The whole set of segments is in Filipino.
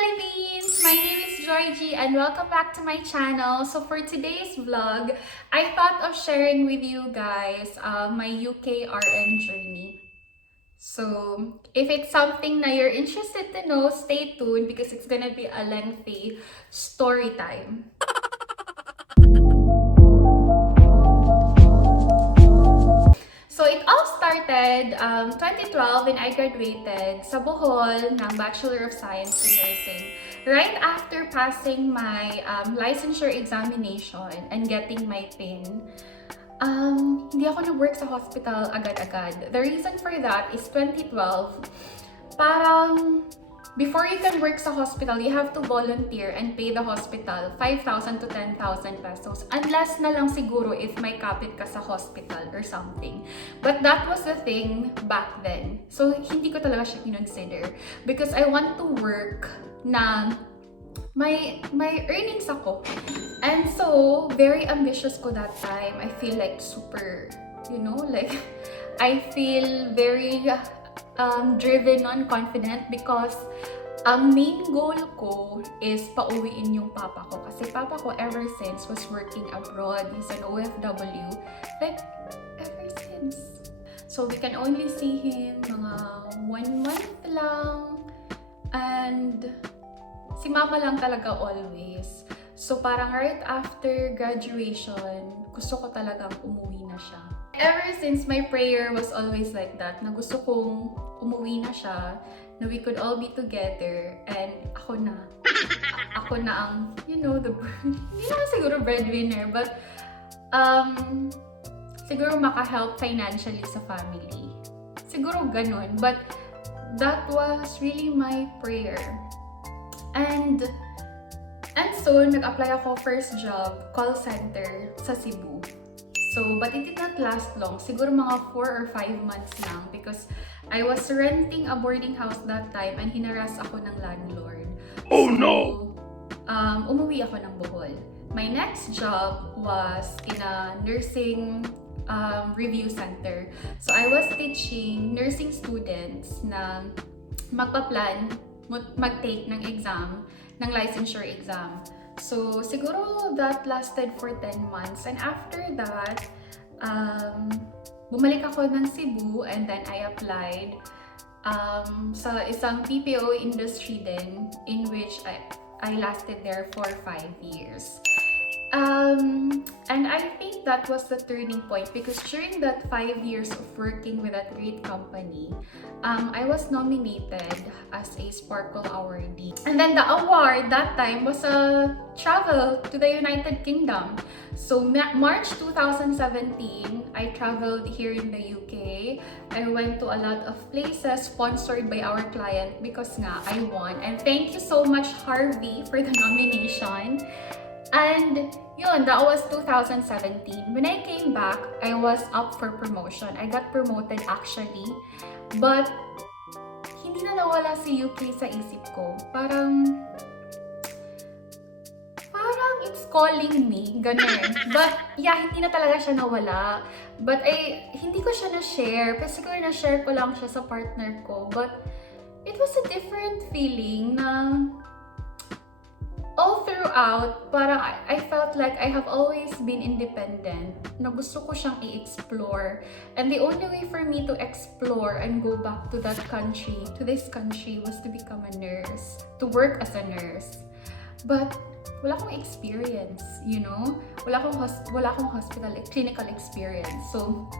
Philippines! My name is Georgie and welcome back to my channel. So for today's vlog, I thought of sharing with you guys my UKRN journey. So if it's something that you're interested to know, stay tuned because it's gonna be a lengthy story time. So it all started 2012 when I graduated sa Bohol ng Bachelor of Science in Nursing. Right after passing my licensure examination and getting my PIN, hindi ako nag-work sa hospital agad-agad. The reason for that is 2012, parang before you can work sa hospital, you have to volunteer and pay the hospital 5,000 to 10,000 pesos. Unless na lang siguro if may kapit ka sa hospital or something. But that was the thing back then. So, hindi ko talaga siya kinonsider. Because I want to work na may earnings ako. And so, very ambitious ko that time. I feel like super, I feel very driven on, confident because ang main goal ko is pauwiin yung papa ko. Kasi papa ko ever since was working abroad. He's an OFW. Like, ever since. So, we can only see him mga 1 month lang. And si mama lang talaga always. So, parang right after graduation, gusto ko talagang umuwi na siya. Ever since, my prayer was always like that, na gusto kong umuwi na siya, na we could all be together, and ako na ang, hindi naman siguro breadwinner, but siguro maka-help financially sa family. Siguro ganun, but that was really my prayer. And so, nag-apply ako first job, call center sa Cebu. So, but it did not last long. Siguro mga 4 or 5 months lang because I was renting a boarding house that time and hinaras ako ng landlord. Oh no! Umuwi ako ng Bohol. My next job was in a nursing review center. So, I was teaching nursing students na magpa-plan, mag-take ng exam, ng licensure exam. So, siguro that lasted for 10 months. And after that, bumalik ako ng Cebu and then I applied sa isang PPO industry din in which I lasted there for 5 years. And I think that was the turning point because during that 5 years of working with that great company, I was nominated as a Sparkle Awardee. And then the award that time was a travel to the United Kingdom. So March 2017, I traveled here in the UK. I went to a lot of places sponsored by our client because nga I won. And thank you so much, Harvey, for the nomination. And yun, that was 2017. When I came back, I was up for promotion. I got promoted actually. But hindi na nawala si UK sa isip ko. Parang it's calling me, ganun. But yeah, hindi na talaga siya nawala. But hindi ko siya na-share. Pero siguro na-share ko lang siya sa partner ko. But it was a different feeling na all throughout, parang I felt like I have always been independent, na gusto ko siyang i-explore. And the only way for me to explore and go back to that country, to this country, was to become a nurse, to work as a nurse. But wala akong experience, Wala akong hospital, clinical experience. So,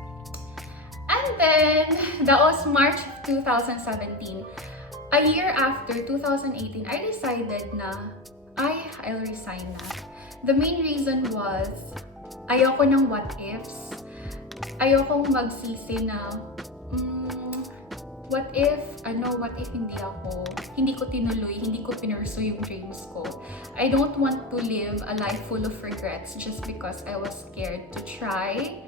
and then, that was March 2017. A year after, 2018, I decided na I'll resign na. The main reason was, ayoko ng what ifs. Ayokong magsisi na, what if hindi ko tinuloy, hindi ko pinursue yung dreams ko. I don't want to live a life full of regrets just because I was scared to try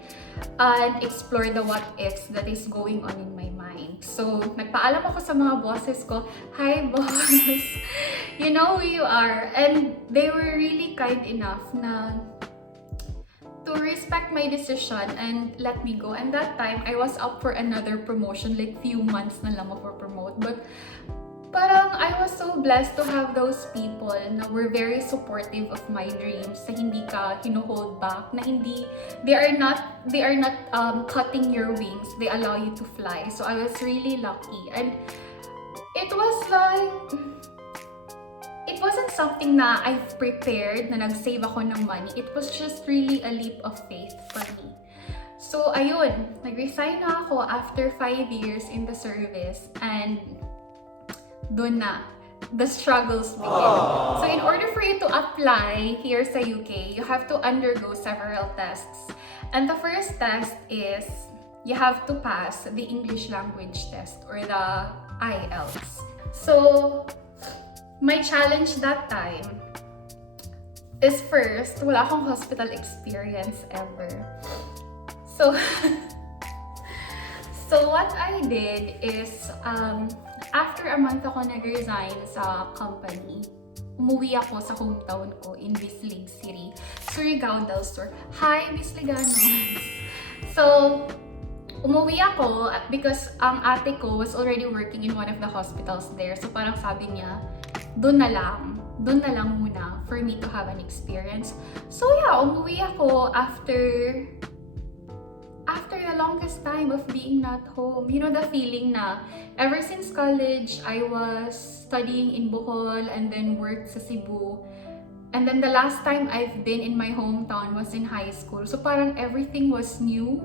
and explore the what ifs that is going on in my mind. So, nagpaalam ako sa mga bosses ko, "Hi boss, you know who you are." And they were really kind enough na to respect my decision and let me go. And that time, I was up for another promotion, like few months na lang ako promote. But parang I was so blessed to have those people na were very supportive of my dreams, na hindi ka hino-hold back, na hindi, they are not cutting your wings, they allow you to fly. So I was really lucky, and it was like, it wasn't something na I've prepared, na nag-save ako ng money. It was just really a leap of faith for me. So ayun, nag-resign na ako after 5 years in the service, and dun na, the struggles begin. So in order for you to apply here sa UK, you have to undergo several tests. And the first test is, you have to pass the English language test, or the IELTS. So, my challenge that time is, first, wala akong hospital experience ever. So, what I did is, after a month ako nag-resign sa company, umuwi ako sa hometown ko in Bislig City, Surigao del Sur. Hi, Bisliganos! So, umuwi ako because ang ate ko was already working in one of the hospitals there. So, parang sabi niya, doon na lang muna for me to have an experience. So, yeah, umuwi ako after the longest time of being not home. You know, the feeling na ever since college, I was studying in Bohol and then worked sa Cebu. And then the last time I've been in my hometown was in high school. So parang everything was new.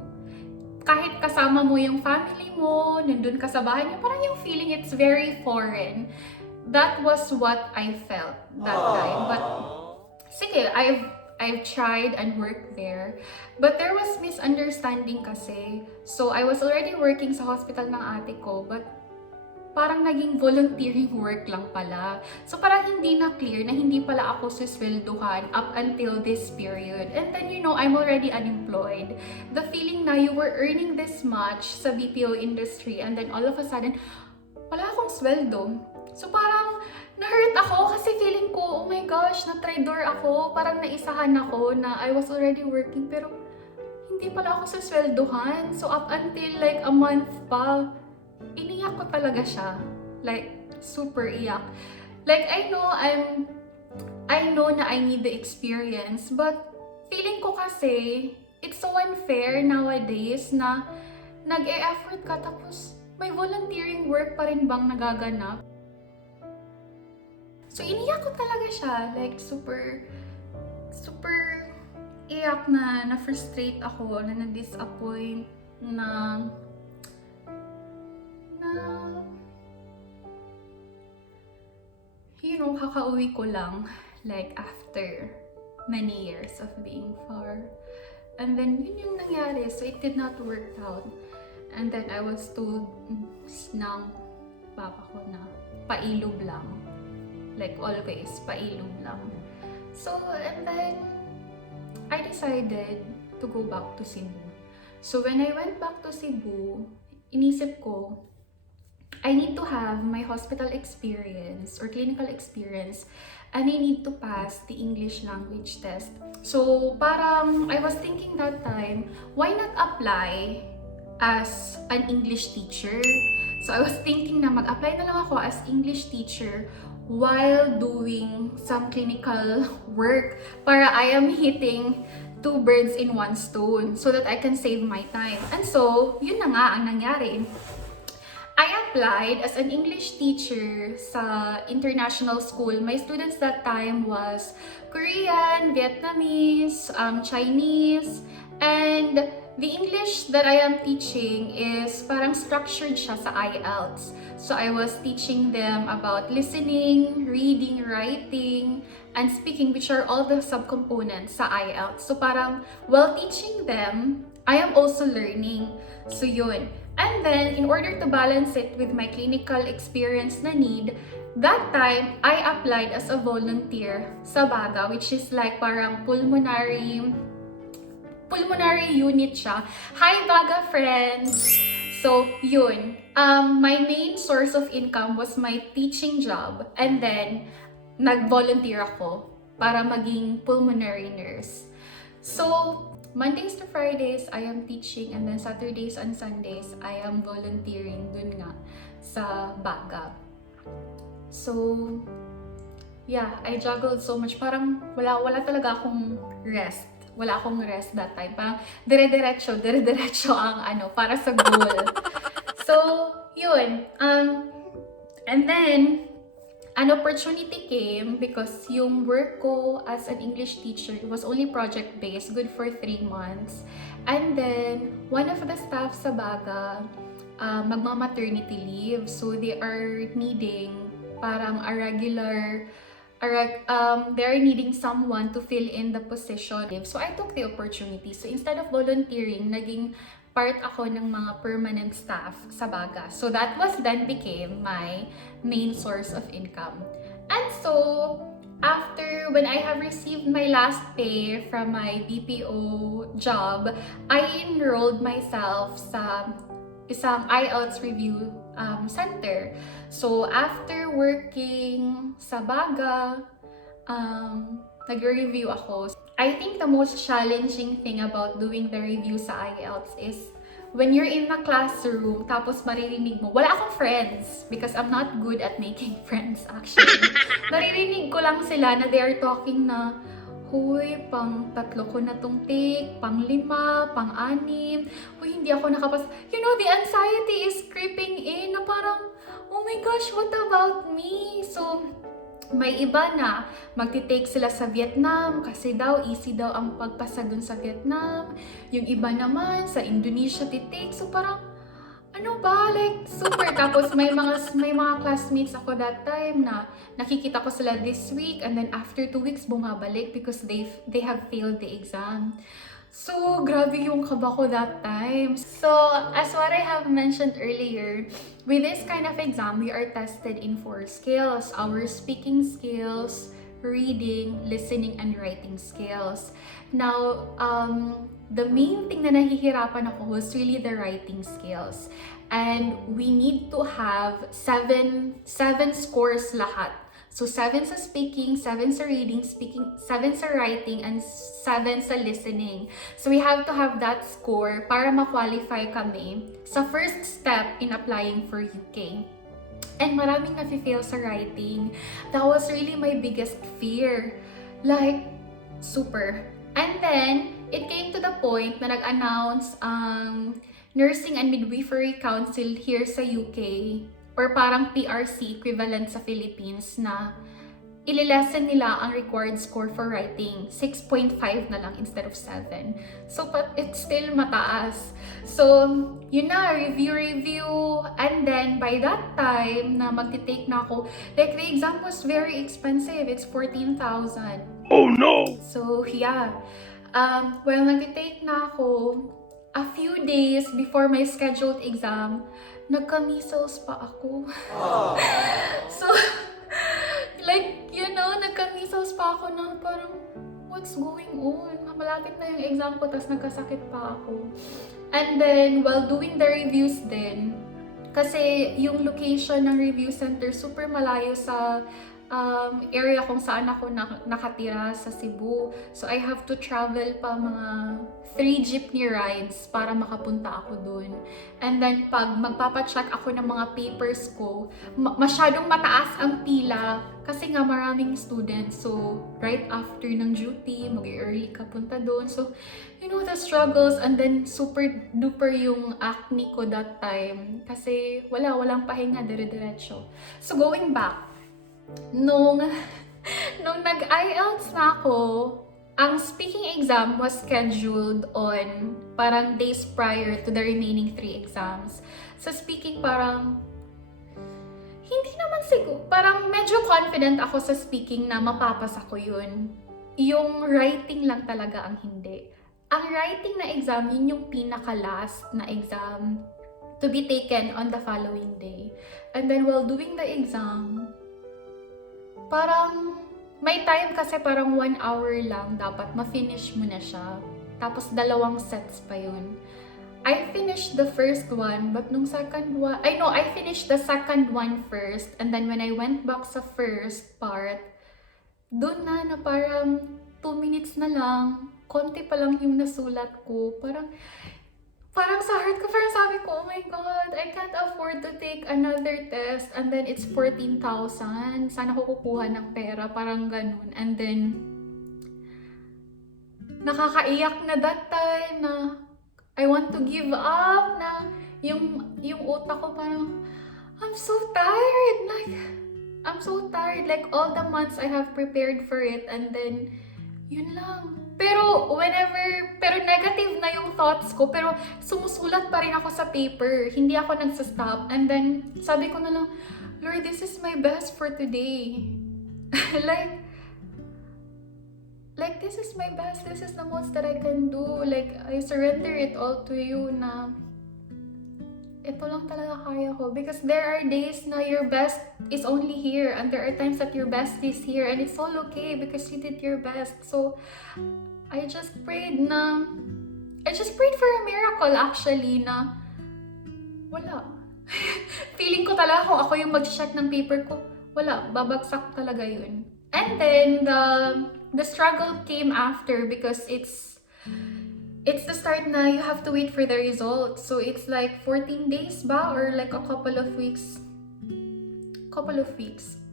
Kahit kasama mo yung family mo, nandun ka sa bahay niyo, parang yung feeling, it's very foreign. That was what I felt that time. But sige, I've tried and worked there, but there was misunderstanding kasi. So, I was already working sa hospital ng ate ko, but parang naging volunteering work lang pala. So, parang hindi na clear na hindi pala ako suswelduhan up until this period. And then, you know, I'm already unemployed. The feeling na you were earning this much sa BPO industry, and then all of a sudden, wala akong sweldo. So, parang na-hurt ako kasi feeling ko, oh my gosh, na-traidor ako. Parang naisahan ako na I was already working, pero hindi pala ako suswelduhan. So, up until like a month pa, iniyak ko talaga siya. Like, super iyak. Like, I know na I need the experience, but feeling ko kasi, it's so unfair nowadays na nag-e-effort ka tapos may volunteering work pa rin bang nagaganap? So, iniyak ko talaga siya. Like, super iyak na na-frustrate ako, na na-disappoint, na you know, kakauwi ko lang, like, after many years of being far. And then, yun yung nangyari. So, it did not work out. And then, I was told ng papa ko na pailog lang. Like, always, pailog lang. So, and then, I decided to go back to Cebu. So, when I went back to Cebu, inisip ko, I need to have my hospital experience or clinical experience, and I need to pass the English language test. So, parang I was thinking that time, why not apply as an English teacher? So, I was thinking na mag-apply na lang ako as English teacher while doing some clinical work para I am hitting two birds in one stone so that I can save my time. And so, yun na nga ang nangyari. I applied as an English teacher sa international school. My students that time was Korean, Vietnamese, Chinese, and the English that I am teaching is parang structured siya sa IELTS. So I was teaching them about listening, reading, writing, and speaking, which are all the subcomponents sa IELTS. So parang while teaching them, I am also learning. So yun. And then, in order to balance it with my clinical experience na need, that time, I applied as a volunteer sa BAGA, which is like parang pulmonary unit siya. Hi, BAGA friends! So, yun. My main source of income was my teaching job. And then, nag-volunteer ako para maging pulmonary nurse. So, Mondays to Fridays, I am teaching, and then Saturdays and Sundays, I am volunteering dun nga sa BAGA. So, yeah, I juggled so much. Parang wala talaga akong rest. Wala akong rest that time. Parang dire-diretso ang para sa goal. So, yun. And then, an opportunity came because yung work ko as an English teacher was only project-based, good for 3 months. And then, one of the staff sa Baga, magma-maternity leave. So, they are needing parang they're needing someone to fill in the position. So, I took the opportunity. So, instead of volunteering, naging part ako ng mga permanent staff sa Baga. So, that was then became my main source of income. And so, after when I have received my last pay from my BPO job, I enrolled myself sa isang IELTS review center. So, after working sa Baga, nag-review ako. I think the most challenging thing about doing the review sa IELTS is when you're in the classroom, tapos maririnig mo, wala akong friends because I'm not good at making friends actually. Naririnig ko lang sila na they are talking na, huy, pang 3 ko na tong take, pang 5, pang 6, huy, hindi ako nakapas. You know, the anxiety is creeping in na parang, oh my gosh, what about me? So, may iba na magti-take sila sa Vietnam kasi daw easy daw ang pagpasa dun sa Vietnam. Yung iba naman sa Indonesia titake. So parang ano ba, like super. Tapos may mga classmates ako that time na nakikita ko sila this week and then after 2 weeks bumabalik because they have failed the exam. So, grabe yung kaba ko that time. So, as what I have mentioned earlier, with this kind of exam, we are tested in 4 skills. Our speaking skills, reading, listening, and writing skills. Now, the main thing na nahihirapan ako was really the writing skills. And we need to have 7 scores lahat. So, 7 sa speaking, 7 sa reading, 7 sa writing, and 7 sa listening. So, we have to have that score para ma-qualify kami sa first step in applying for UK. And maraming nafe-fail sa writing. That was really my biggest fear. Like, super. And then, it came to the point na nag-announce ang Nursing and Midwifery Council here sa UK, or parang PRC equivalent sa Philippines, na ililesen nila ang required score for writing. 6.5 na lang instead of 7. So, but it's still mataas. So, yun na, review. And then, by that time na magti-take na ako, like the exam was very expensive. It's 14,000. Oh no! So, yeah. Well, magti-take na ako. A few days before my scheduled exam, nagka-measles pa ako. So, like, you know, nagka-measles pa ako na parang, what's going on? Malapit na yung exam ko, tas nagkasakit pa ako. And then, while doing the reviews din, kasi yung location ng review center super malayo sa area kung saan ako nakatira sa Cebu. So, I have to travel pa mga 3 jeepney rides para makapunta ako dun. And then, pag magpapacheck ako ng mga papers ko, masyadong mataas ang pila kasi nga maraming students. So, right after ng duty, mag-early ka punta dun. So, you know, the struggles, and then super duper yung acne ko that time kasi walang pahinga, dire-diretso. So, going back, nung nag-IELTS na ako, ang speaking exam was scheduled on parang days prior to the remaining 3 exams. Sa speaking parang, hindi naman siguro, parang medyo confident ako sa speaking na mapapasa ko yun. Yung writing lang talaga ang hindi. Ang writing na exam, yun yung pinaka-last na exam to be taken on the following day. And then while doing the exam, parang may time kasi parang 1 hour lang dapat ma-finish mo na siya. Tapos 2 sets pa yun. I finished the first one, but nung second one, I finished the second one first. And then when I went back sa first part, dun na parang 2 minutes na lang, konti pa lang yung nasulat ko. Parang parang sa heart ko, parang sabi ko, oh my God, I can't afford to take another test. And then, it's 14,000. Saan ako kukuha ng pera? Parang ganun. And then, nakakaiyak na that time na I want to give up na yung utak ko parang, I'm so tired. Like, I'm so tired. Like, all the months I have prepared for it. And then, yun lang. Pero negative na yung thoughts ko, pero sumusulat pa rin ako sa paper. Hindi ako nagsastop. And then, sabi ko na lang, Lord, this is my best for today. like, this is my best. This is the most that I can do. Like, I surrender it all to you na ito lang talaga kaya ko. Because there are days na your best is only here. And there are times that your best is here. And it's all okay because you did your best. So, I just prayed for a miracle actually na wala. Feeling ko talaga kung ako yung mag-check ng paper ko, wala, babagsak talaga yun. And then, the struggle came after because it's the start na you have to wait for the results. So, it's like 14 days ba? Or like a couple of weeks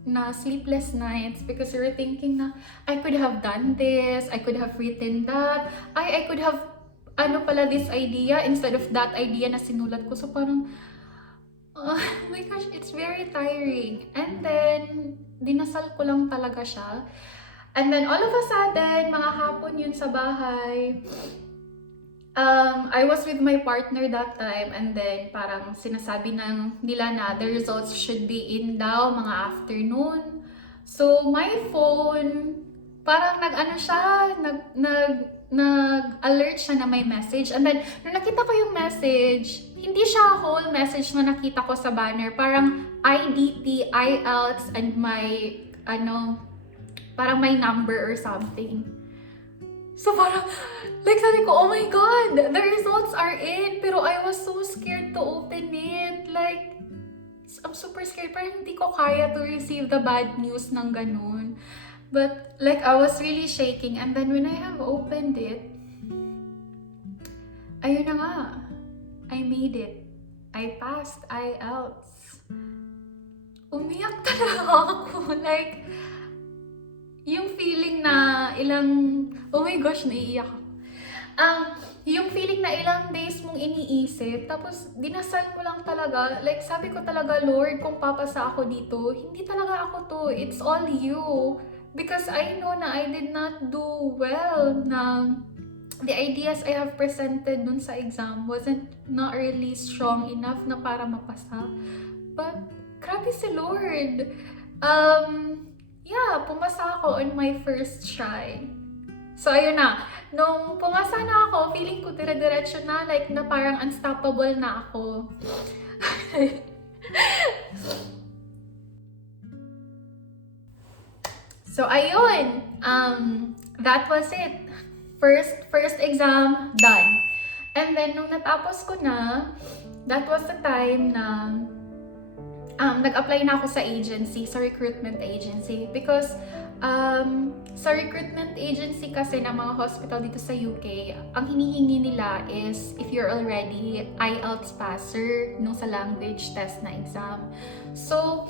na sleepless nights because you're thinking na, I could have done this, I could have written that, I could have, this idea instead of that idea na sinulat ko. So, parang, oh my gosh, it's very tiring. And then, dinasal ko lang talaga siya. And then, all of a sudden, mga hapon yun sa bahay, I was with my partner that time and then parang sinasabi nila na the results should be in daw mga afternoon. So, my phone, parang nag-alert siya na may message. And then, nung nakita ko yung message, hindi siya whole message na nakita ko sa banner. Parang IDT, IELTS, and my, parang my number or something. So parang, like sabi ko, oh my God, the results are in. Pero I was so scared to open it. Like, I'm super scared. Parang hindi ko kaya to receive the bad news ng ganun. But like, I was really shaking. And then when I have opened it, ayun na nga, I made it. I passed IELTS. Umiyak talaga ako. Like, yung feeling na oh my gosh, naiiyak ako. Yung feeling na ilang days mong iniisip, tapos dinasal mo lang talaga, like sabi ko talaga, Lord, kung papasa ako dito, hindi talaga ako to, it's all you. Because I know na I did not do well, na the ideas I have presented dun sa exam wasn't not really strong enough na para mapasa. But, grabe si Lord. Yeah, pumasa ako on my first try. So, ayun na. Nung pumasa na ako, feeling ko dire-diretso na, like, na parang unstoppable na ako. So, ayun. That was it. First exam, done. And then, nung natapos ko na, that was the time na nag-apply na ako sa agency, sa recruitment agency. Because sa recruitment agency kasi ng mga hospital dito sa UK, ang hinihingi nila is if you're already IELTS passer nung sa language test na exam. So,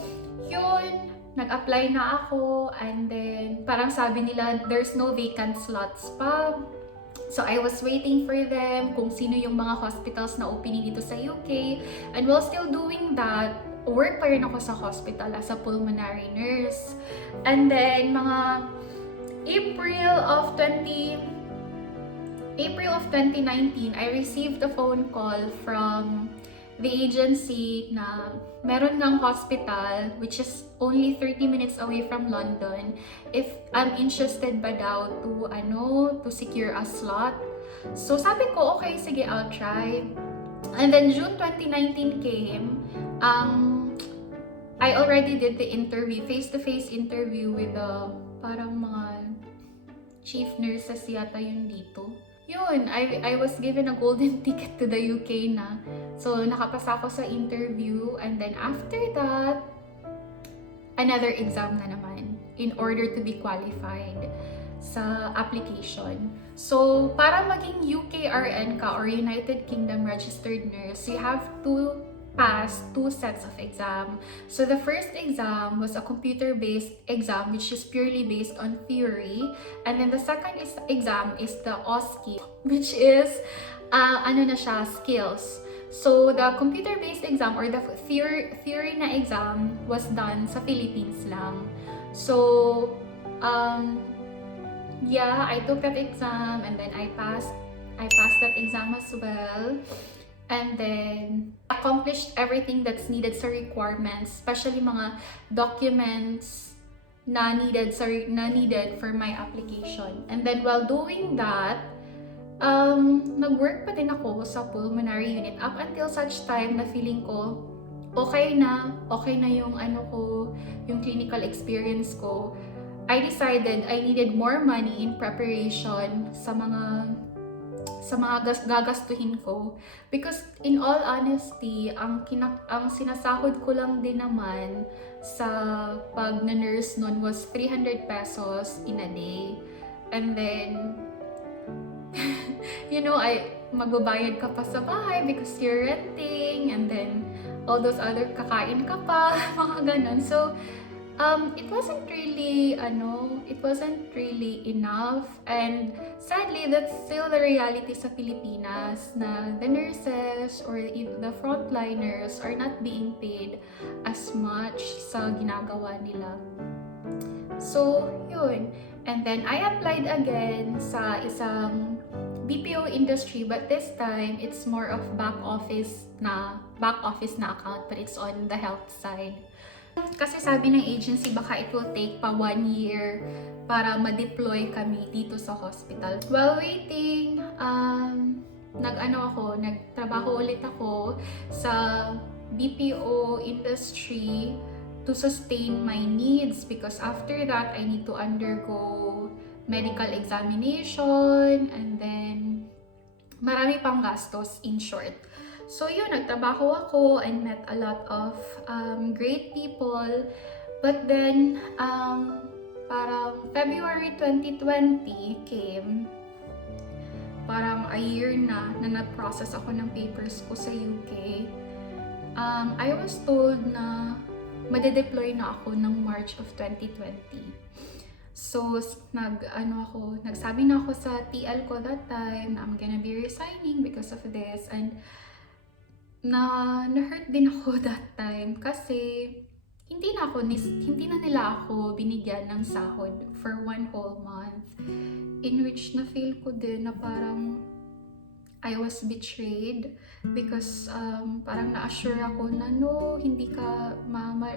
yun, nag-apply na ako and then parang sabi nila there's no vacant slots pa. So, I was waiting for them kung sino yung mga hospitals na opening dito sa UK. And while still doing that, work pa rin ako sa hospital as a pulmonary nurse. And then, mga April of 2019, I received a phone call from the agency na meron ngang hospital which is only 30 minutes away from London if I'm interested ba daw to secure a slot. So sabi ko, okay, sige, I'll try. And then June 2019 came. I already did the interview, face-to-face interview with the parang mga chief nurses yata yun dito. Yun, I was given a golden ticket to the UK na. So, nakapasa ako sa interview. And then after that, another exam na naman in order to be qualified. sa application. So, para maging UKRN ka or United Kingdom Registered Nurse, you have to pass 2 sets of exam. So the first exam was a computer-based exam which is purely based on theory, and then the second exam is the OSCE, which is skills. So the computer-based exam or the theory na exam was done sa Philippines lang. So yeah, I took that exam and then I passed that exam as well. And then, accomplished everything that's needed sa requirements, especially mga documents na needed for my application. And then, while doing that, nag-work pa din ako sa pulmonary unit up until such time na feeling ko, okay na yung yung clinical experience ko. I decided I needed more money in preparation sa mga gagastuhin ko, because in all honesty, ang sinasahod ko lang din naman sa pag na-nurse nun was 300 pesos in a day. And then magbabayad ka pa sa bahay because you're renting, and then all those other kakain ka pa, mga ganun. So it wasn't really enough, and sadly that's still the reality sa Pilipinas, na the nurses or the frontliners are not being paid as much sa ginagawa nila. So yun, and then I applied again sa isang BPO industry, but this time it's more of back office na account, but it's on the health side. Kasi sabi ng agency, baka it will take pa 1 year para ma-deploy kami dito sa hospital. While waiting, nagtrabaho ulit ako sa BPO industry to sustain my needs, because after that, I need to undergo medical examination, and then marami pang gastos, in short. So yun, nagtrabaho ako and met a lot of great people. But then, parang February 2020 came. Parang a year na na-process ako ng papers ko sa UK. I was told na made-deploy na ako ng March of 2020. So, nagsabi na ako sa TL ko that time na I'm gonna be resigning because of this, and na-hurt din ako that time kasi hindi na nila ako binigyan ng sahod for 1 whole month, in which na-feel ko din na parang I was betrayed, because parang na-assure ako na no, hindi ka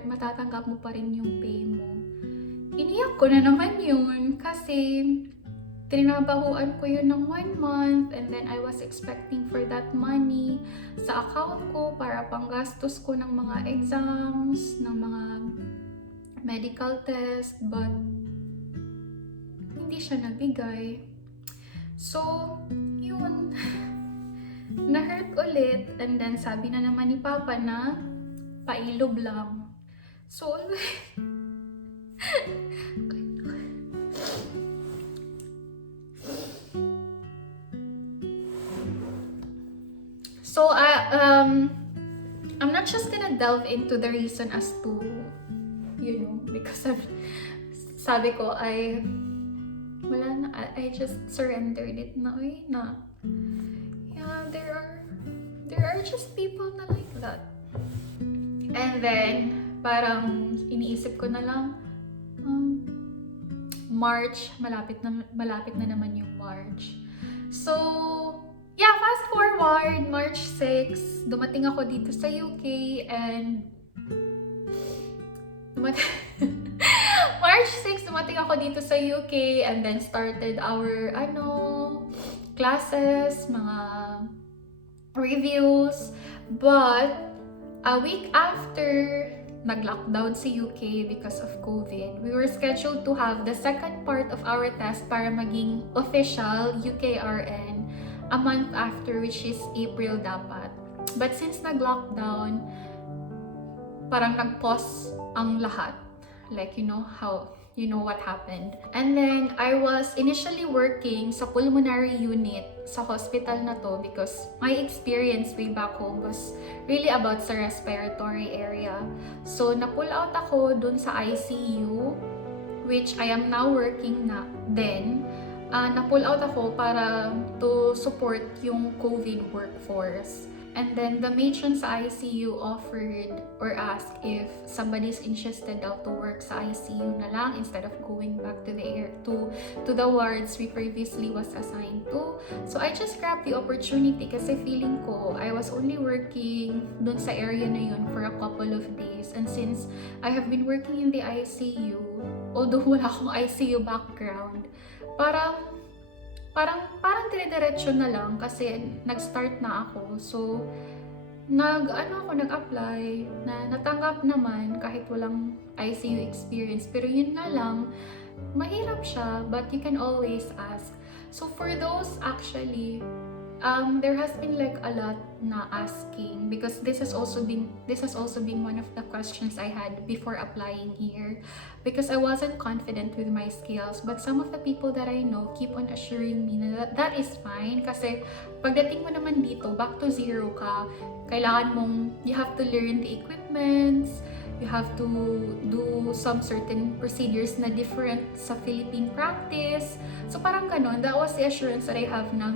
matatanggap mo pa rin yung pay mo. Iniyak ko na naman yun kasi trinabahuan ko yun ng 1 month, and then I was expecting for that money sa account ko para panggastos ko ng mga exams, ng mga medical test, but hindi siya nabigay. So, yun. Na-hurt ulit, and then sabi na naman ni Papa na pailob lang. So, I'm not just gonna delve into the reason as to, because sabi ko, I just surrendered it na, yeah, there are just people na like that. And then, parang iniisip ko na lang, March, malapit na naman yung March. So, yeah, fast forward, March 6, dumating ako dito sa UK, and March 6, dumating ako dito sa UK, and then started our, classes, mga reviews. But, a week after, nag-lockdown sa UK because of COVID. We were scheduled to have the second part of our test para maging official UKRN a month after, which is April dapat. But since nag-lockdown, parang nag-pause ang lahat. Like, you know what happened. And then, I was initially working sa pulmonary unit sa hospital na to because my experience way back home was really about sa respiratory area. So, na-pull out ako dun sa ICU, which I am now working na then. Na-pull out ako para to support yung COVID workforce. And then the matron sa ICU offered or asked if somebody's interested daw to work sa ICU na lang instead of going back to the wards we previously was assigned to. So I just grabbed the opportunity kasi feeling ko I was only working dun sa area na yun for a couple of days. And since I have been working in the ICU, although wala akong ICU background, parang dire-diretso na lang kasi nag-start na ako. So, nag-apply na natanggap naman kahit walang ICU experience. Pero yun nga lang, mahirap siya, but you can always ask. So, for those actually, there has been like a lot na asking because this has also been one of the questions I had before applying here because I wasn't confident with my skills, but some of the people that I know keep on assuring me na that is fine kasi pagdating mo naman dito, back to zero ka, kailangan mong, you have to learn the equipments, you have to do some certain procedures na different sa Philippine practice. So parang ganun, that was the assurance that I have na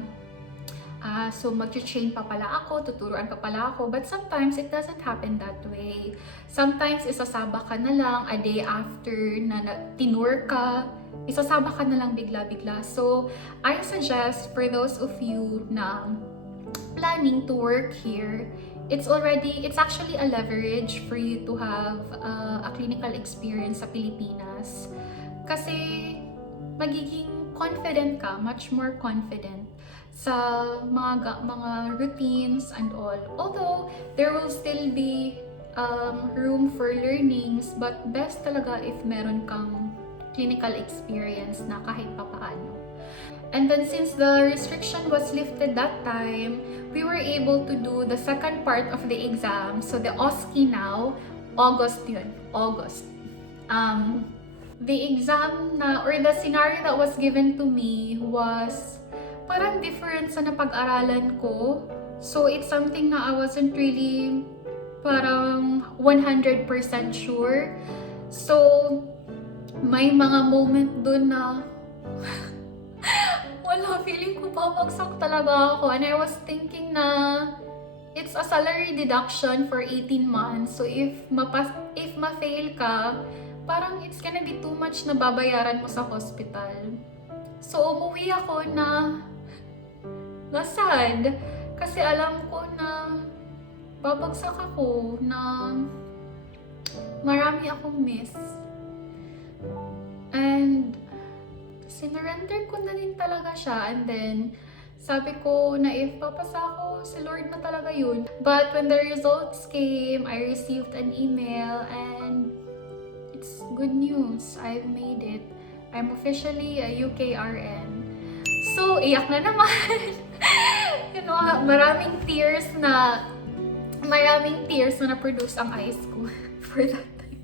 so mag-train pa pala ako, tuturuan pa pala ako. But sometimes, it doesn't happen that way. Sometimes, isasaba ka na lang a day after na tinur ka, isasaba ka na lang bigla-bigla. So, I suggest for those of you na planning to work here, it's actually a leverage for you to have a clinical experience sa Pilipinas. Kasi, magiging confident ka, much more confident sa mga routines and all. Although, there will still be room for learnings, but best talaga if meron kang clinical experience na kahit papaano. And then since the restriction was lifted that time, we were able to do the second part of the exam. So the OSCE now, August yun, August. The exam na, or the scenario that was given to me was parang different sa napag-aralan ko. So, it's something na I wasn't really parang 100% sure. So, may mga moment dun na wala, feeling ko babagsak talaga ako. And I was thinking na it's a salary deduction for 18 months. So, if ma-fail ka, parang it's gonna be too much na babayaran mo sa hospital. So, umuwi ako na sad kasi alam ko na babagsak ako, na marami akong miss. And sinurrender ko na din talaga siya, and then sabi ko na if papasa ako, si Lord na talaga yun. But when the results came, I received an email and it's good news. I've made it. I'm officially a UKRN. So, iyak na naman. Maraming tears na na-produce ang eyes ko for that time.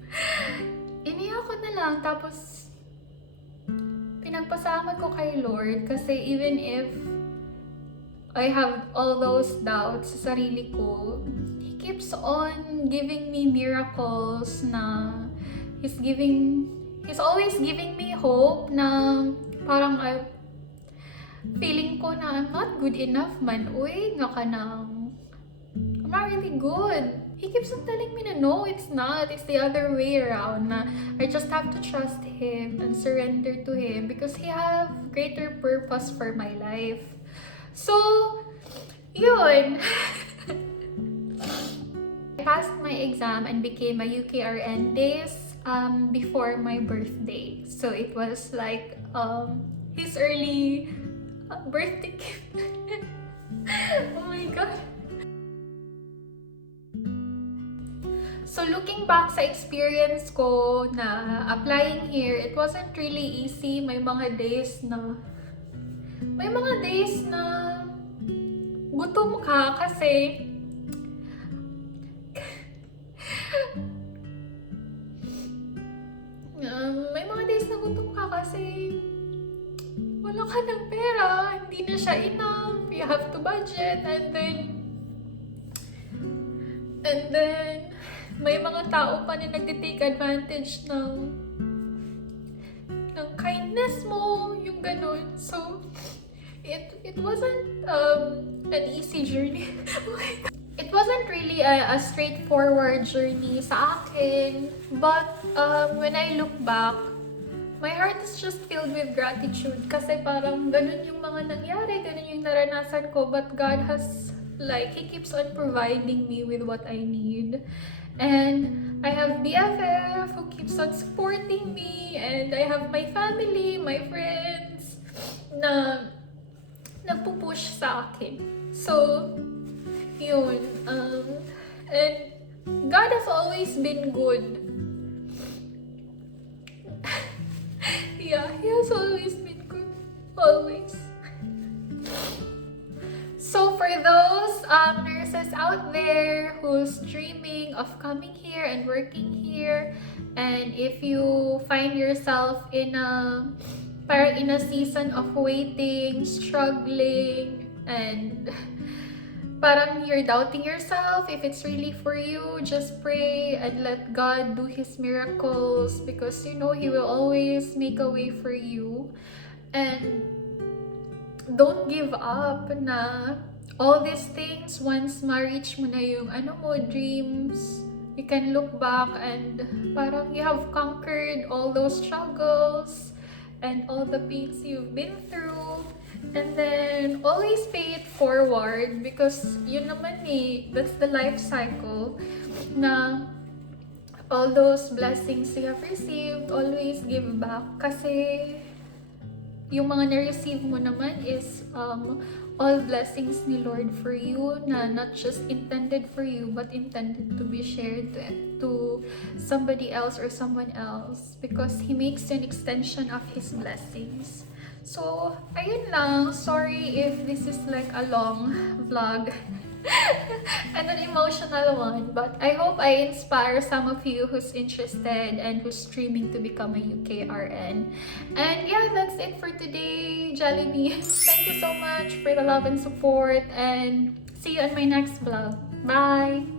Iniyak ko na lang, tapos pinagpasalamat ko kay Lord kasi even if I have all those doubts sa sarili ko, He keeps on giving me miracles na He's always giving me hope na parang feeling ko na I'm not good enough man. Uy, nga ka nang. I'm not really good. He keeps on telling me na no, it's not. It's the other way around. Na I just have to trust Him and surrender to Him because He have greater purpose for my life. So, yun. I passed my exam and became a UKRN days before my birthday. So, it was like his early birthday gift. Oh my God. So looking back sa experience ko na applying here, it wasn't really easy. May mga days na gutom ka kasi may mga days na gutom ka kasi wala ka ng pera, hindi na siya enough, you have to budget, and then may mga tao pa na nagtitake advantage ng kindness mo, yung ganun. So, it wasn't an easy journey. It wasn't really a straightforward journey sa akin, but when I look back, my heart is just filled with gratitude kasi parang ganun yung mga nangyari, ganun yung naranasan ko, but God has, He keeps on providing me with what I need. And I have BFF who keeps on supporting me, and I have my family, my friends, na nagpupush sa akin. So, yun. And God has always been good. Yeah, He has always been good. Always. So for those nurses out there who's dreaming of coming here and working here, and if you find yourself in a season of waiting, struggling, and parang you're doubting yourself if it's really for you, just pray and let God do His miracles, because He will always make a way for you. And don't give up na all these things, once ma-reach mo na yung dreams, you can look back and parang you have conquered all those struggles and all the pains you've been through. And then always pay it forward, because yun naman that's the life cycle na all those blessings you have received, always give back, kasi yung mga na-receive mo naman is all blessings ni Lord for you, na not just intended for you but intended to be shared to somebody else or someone else, because He makes an extension of His blessings. So, ayun lang. Sorry if this is like a long vlog and an emotional one, but I hope I inspire some of you who's interested and who's dreaming to become a UKRN. And yeah, that's it for today, Jollibee. Thank you so much for the love and support, and see you on my next vlog. Bye!